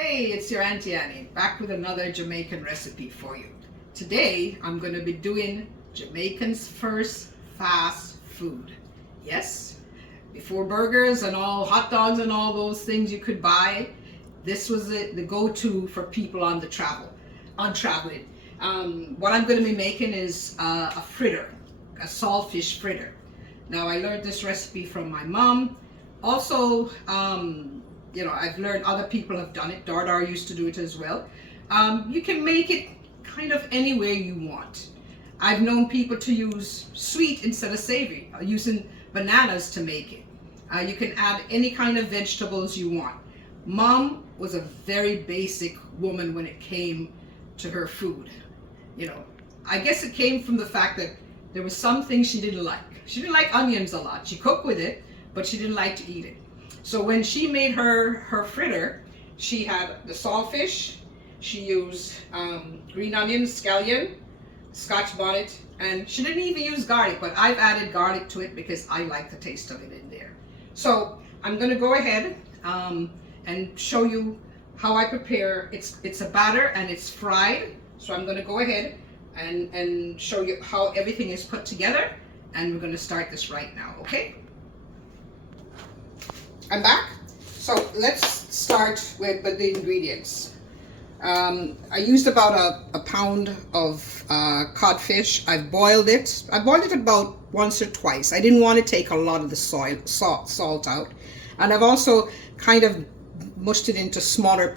Hey, it's your Auntie Annie, back with another Jamaican recipe for you. Today, I'm going to be doing Jamaican's first fast food. Yes, before burgers and all hot dogs and all those things you could buy, this was the go-to for people on traveling. What I'm going to be making is a fritter, a saltfish fritter. Now, I learned this recipe from my mom. Also, I've learned other people have done it. Dar used to do it as well. You can make it kind of any way you want. I've known people to use sweet instead of savory, using bananas to make it. You can add any kind of vegetables you want. Mom was a very basic woman when it came to her food. I guess it came from the fact that there was some things she didn't like. She didn't like onions a lot. She cooked with it, but she didn't like to eat it. So when she made her fritter, she had the saltfish, she used green onions, scallion, Scotch Bonnet, and she didn't even use garlic, but I've added garlic to it because I like the taste of it in there. So I'm going to go ahead and show you how I prepare. It's a batter and it's fried, so I'm going to go ahead and show you how everything is put together, and we're going to start this right now, okay? I'm back. So let's start with the ingredients. I used about a pound of codfish. I've boiled it. I boiled it about once or twice. I didn't want to take a lot of the salt out. And I've also kind of mushed it into smaller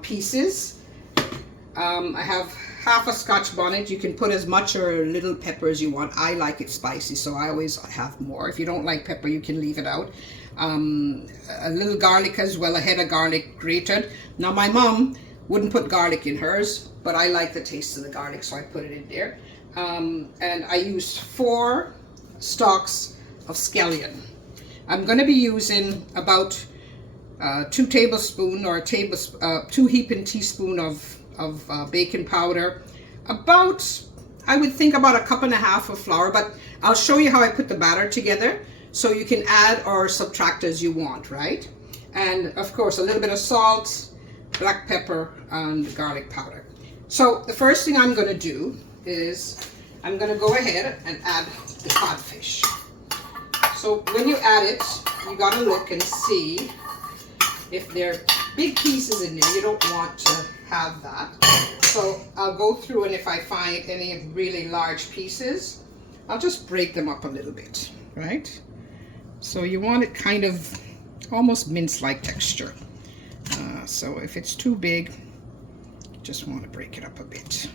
pieces. I have half a Scotch Bonnet. You can put as much or little pepper as you want. I like it spicy, so I always have more. If you don't like pepper, you can leave it out. A little garlic as well, a head of garlic grated. Now my mom wouldn't put garlic in hers, but I like the taste of the garlic, so I put it in there. And I used 4 stalks of scallion. I'm going to be using about 2 tablespoons or 2 heaping teaspoon of baking powder, about, I would think about 1.5 cups of flour, but I'll show you how I put the batter together, so you can add or subtract as you want, right? And of course, a little bit of salt, black pepper, and garlic powder. So the first thing I'm going to do is I'm going to go ahead and add the codfish. So when you add it, you got to look and see if there are big pieces in there. You don't want to have that. So I'll go through, and if I find any really large pieces, I'll just break them up a little bit, right? So you want it kind of almost mince-like texture. So if it's too big, you just want to break it up a bit.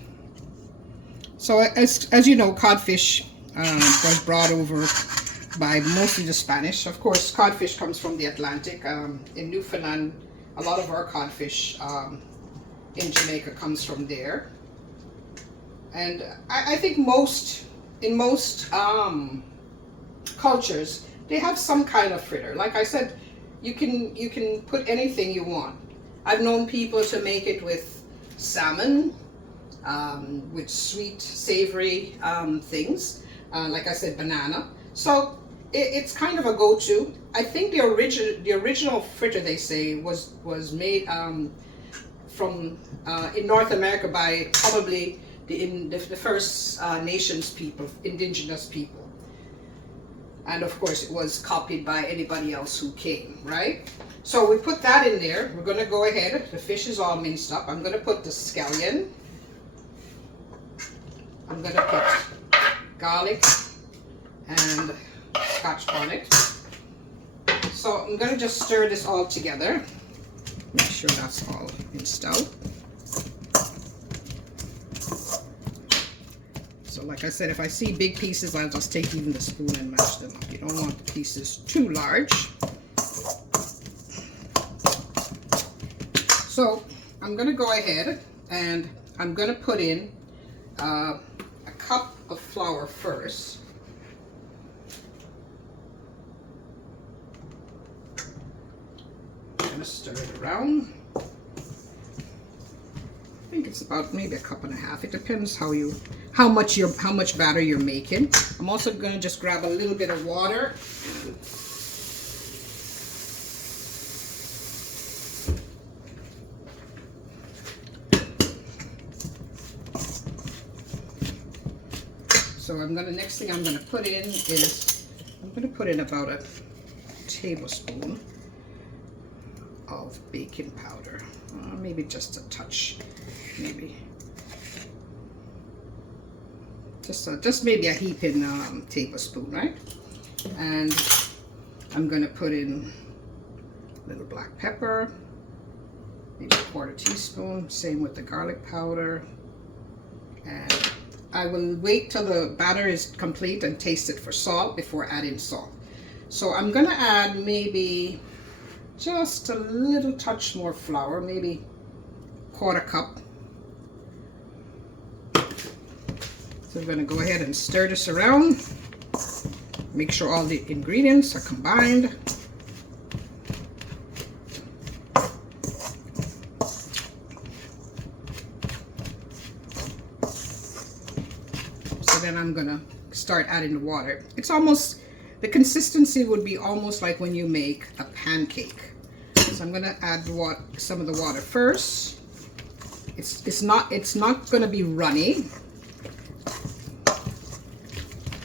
So as you know, codfish was brought over by mostly the Spanish. Of course, codfish comes from the Atlantic. In Newfoundland, a lot of our codfish in Jamaica comes from there. And I think in most cultures, they have some kind of fritter. Like I said, you can put anything you want. I've known people to make it with salmon, with sweet, savory things. Like I said, banana. So it's kind of a go-to. I think the original fritter, they say, was made from in North America by probably the First Nations people, indigenous people. And of course, it was copied by anybody else who came, right? So we put that in there. We're going to go ahead. The fish is all minced up. I'm going to put the scallion. I'm going to put garlic and Scotch Bonnet. So I'm going to just stir this all together. Make sure that's all minced out. So like I said, if I see big pieces, I'll just take even the spoon and mash them up. You don't want the pieces too large. So I'm going to go ahead and I'm going to put in a cup of flour first. I'm going to stir it around. I think it's about maybe 1.5 cups. It depends how much batter you're making. I'm also going to just grab a little bit of water. So next thing I'm gonna put in is, I'm gonna put in about a tablespoon of baking powder. Maybe just a touch, maybe. Just maybe a heaping tablespoon, right? And I'm gonna put in a little black pepper, maybe a 1/4 teaspoon, same with the garlic powder. And I will wait till the batter is complete and taste it for salt before adding salt. So I'm gonna add maybe just a little touch more flour, maybe 1/4 cup. So we're gonna go ahead and stir this around. Make sure all the ingredients are combined. So then I'm gonna start adding the water. It's almost, the consistency would be almost like when you make a pancake. So I'm gonna add some of the water first. It's not gonna be runny.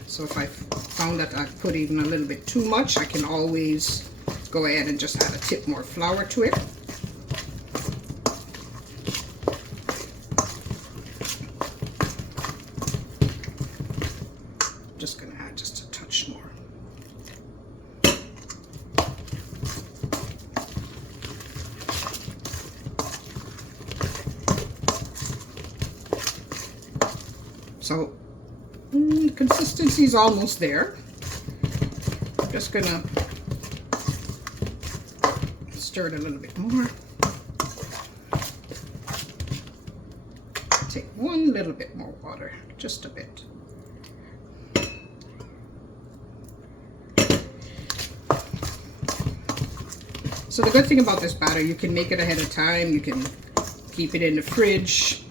So if I found that I put even a little bit too much, I can always go ahead and just add a tip more flour to it. Just gonna add just a touch more. So the consistency is almost there. I'm just gonna stir it a little bit more. Take one little bit more water, just a bit. So the good thing about this batter, you can make it ahead of time, you can keep it in the fridge,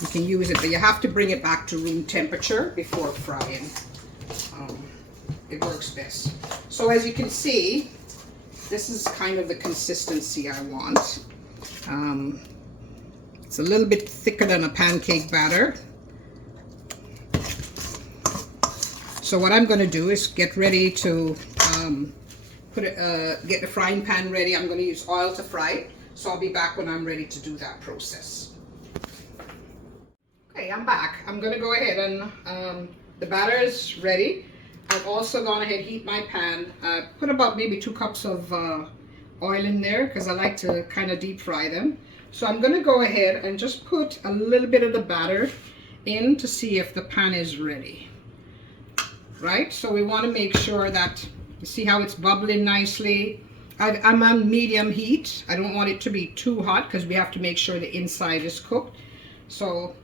you can use it, but you have to bring it back to room temperature before frying. It works best. So as you can see, this is kind of the consistency I want. It's a little bit thicker than a pancake batter. So what I'm going to do is get ready to get the frying pan ready. I'm going to use oil to fry it. So I'll be back when I'm ready to do that process. Okay, I'm back. I'm going to go ahead and the batter is ready. I've also gone ahead and heat my pan. Put about maybe 2 cups of oil in there because I like to kind of deep fry them. So I'm going to go ahead and just put a little bit of the batter in to see if the pan is ready. Right? So we want to make sure that, you see how it's bubbling nicely. I'm on medium heat. I don't want it to be too hot because we have to make sure the inside is cooked. So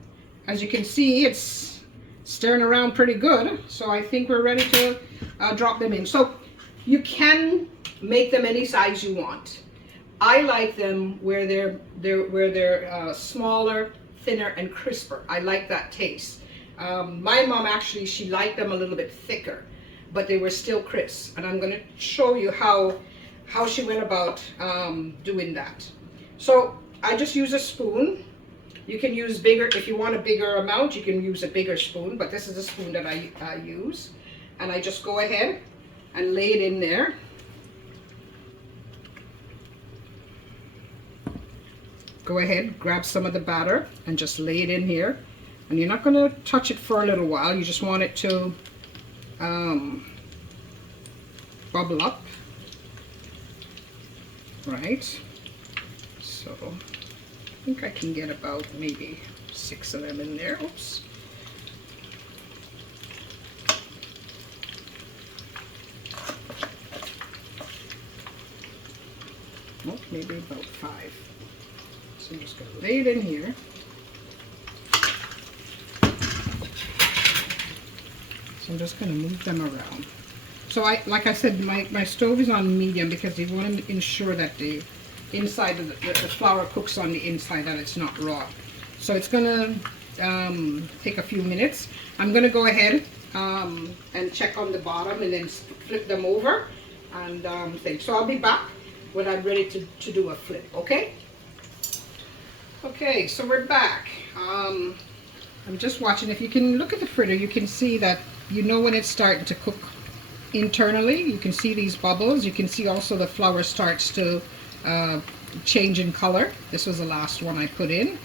as you can see, it's stirring around pretty good. So I think we're ready to drop them in. So you can make them any size you want. I like them where they're smaller, thinner, and crisper. I like that taste. My mom actually, she liked them a little bit thicker, but they were still crisp. And I'm going to show you how she went about doing that. So I just use a spoon. You can use bigger, if you want a bigger amount, you can use a bigger spoon, but this is the spoon that I use. And I just go ahead and lay it in there. Go ahead, grab some of the batter and just lay it in here. And you're not going to touch it for a little while. You just want it to bubble up. Right? So I think I can get about maybe 6 of them in there. Oops. Nope, maybe about 5. So I'm just going to lay it in here. So I'm just going to move them around. So like I said, my stove is on medium because you want to ensure that the inside of the flour cooks on the inside and it's not raw. So it's going to take a few minutes. I'm going to go ahead and check on the bottom and then flip them over and think. So I'll be back when I'm ready to do a flip, okay? Okay, so we're back. I'm just watching. If you can look at the fritter, you can see that you know when it's starting to cook internally. You can see these bubbles. You can see also the flour starts to change in color. This was the last one I put in.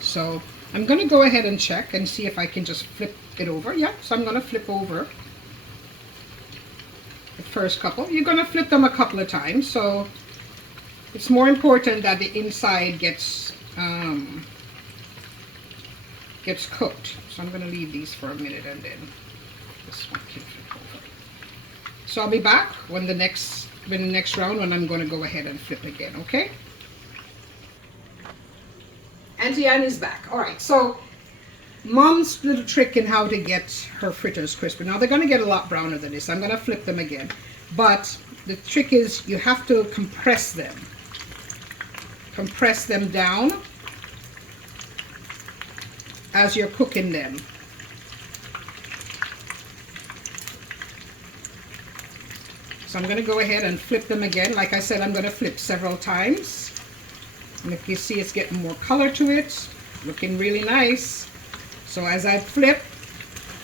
So I'm going to go ahead and check and see if I can just flip it over. Yeah, so I'm going to flip over the first couple. You're going to flip them a couple of times. So it's more important that the inside gets cooked. So I'm going to leave these for a minute and then this one can flip over. So I'll be back when the next round when I'm going to go ahead and flip again, okay? Auntie Anne is back. All right, so Mom's little trick in how to get her fritters crispy. Now they're going to get a lot browner than this. I'm going to flip them again. But the trick is you have to compress them. Compress them down as you're cooking them. So I'm going to go ahead and flip them again. Like I said, I'm going to flip several times. And if you see, it's getting more color to it, looking really nice. So as I flip,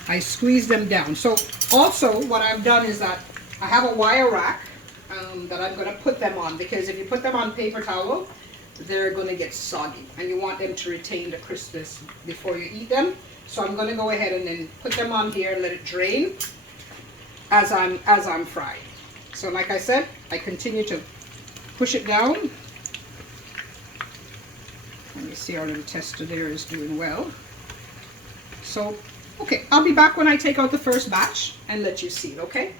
I squeeze them down. So also what I've done is that I have a wire rack that I'm going to put them on, because if you put them on paper towel, they're going to get soggy and you want them to retain the crispness before you eat them. So I'm going to go ahead and then put them on here and let it drain as I'm frying. So like I said, I continue to push it down. Let me see, our little tester there is doing well. So, okay, I'll be back when I take out the first batch and let you see it, okay?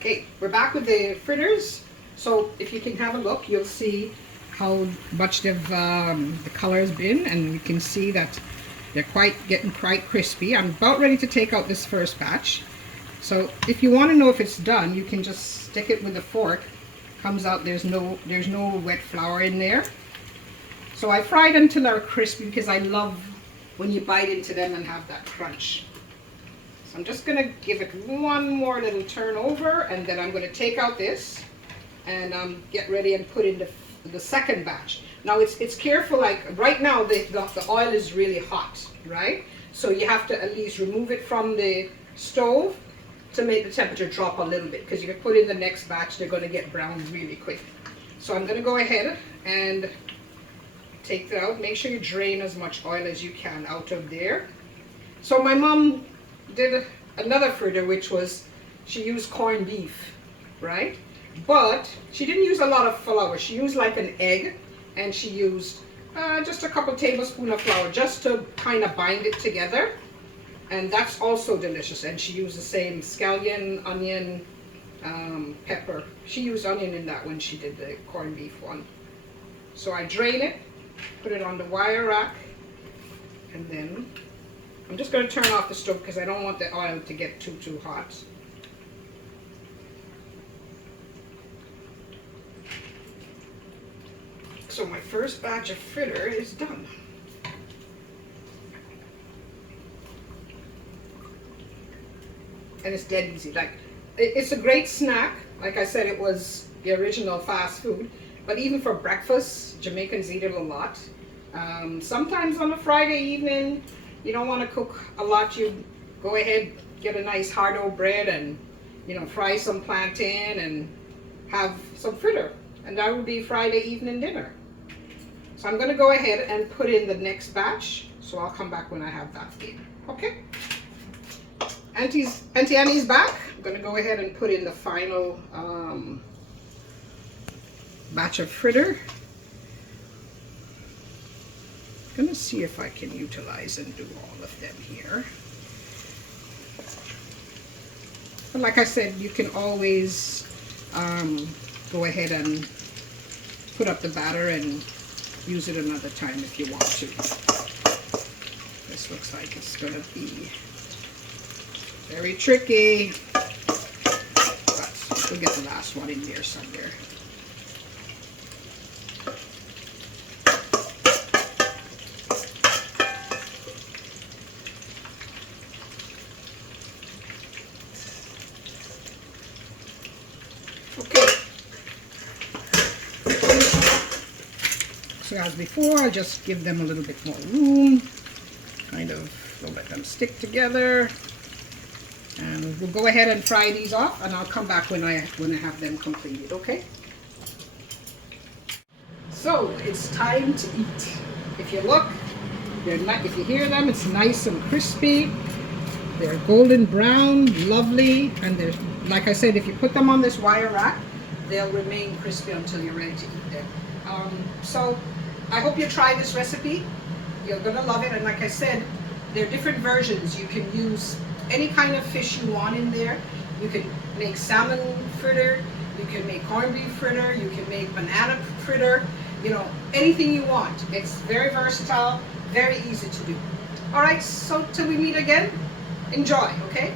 Okay, we're back with the fritters. So if you can have a look, you'll see how much the color has been, and you can see that they're getting quite crispy. I'm about ready to take out this first batch. So if you want to know if it's done, you can just stick it with a fork. Comes out, there's no wet flour in there. So I fried until they're crispy because I love when you bite into them and have that crunch. So I'm just going to give it one more little turn over, and then I'm going to take out this and get ready and put in the second batch. Now it's careful, like right now the oil is really hot, right? So you have to at least remove it from the stove to make the temperature drop a little bit, because if you put in the next batch, they're going to get brown really quick. So I'm going to go ahead and take that out. Make sure you drain as much oil as you can out of there. So my mom did another fritter, which was, she used corned beef, right? But she didn't use a lot of flour. She used like an egg, and she used just a couple tablespoons of flour just to kind of bind it together. And that's also delicious. And she used the same scallion, onion, pepper. She used onion in that when she did the corned beef one. So I drain it, put it on the wire rack, and then I'm just going to turn off the stove because I don't want the oil to get too hot. So my first batch of fritter is done. And it's dead easy. Like, it's a great snack. Like I said, it was the original fast food. But even for breakfast, Jamaicans eat it a lot. Sometimes on a Friday evening, you don't want to cook a lot. You go ahead, get a nice hard-o bread and, you know, fry some plantain and have some fritter. And that would be Friday evening dinner. So I'm going to go ahead and put in the next batch. So I'll come back when I have that in. Okay? Auntie Annie's back. I'm going to go ahead and put in the final batch of fritter. I'm going to see if I can utilize and do all of them here. But like I said, you can always go ahead and put up the batter and use it another time if you want to. This looks like it's going to be very tricky, but we'll get the last one in there somewhere. Okay. So as before, I'll just give them a little bit more room, kind of We'll let them stick together. And we'll go ahead and fry these off, and I'll come back when I have them completed, okay? So it's time to eat. If you look, if you hear them, it's nice and crispy. They're golden brown, lovely, and they're, like I said, if you put them on this wire rack, they'll remain crispy until you're ready to eat them. So I hope you try this recipe. You're gonna love it, and like I said, there are different versions. You can use any kind of fish you want in there. You can make salmon fritter, you can make corned beef fritter, you can make banana fritter, you know, anything you want. It's very versatile, very easy to do. All right, so till we meet again, enjoy, okay?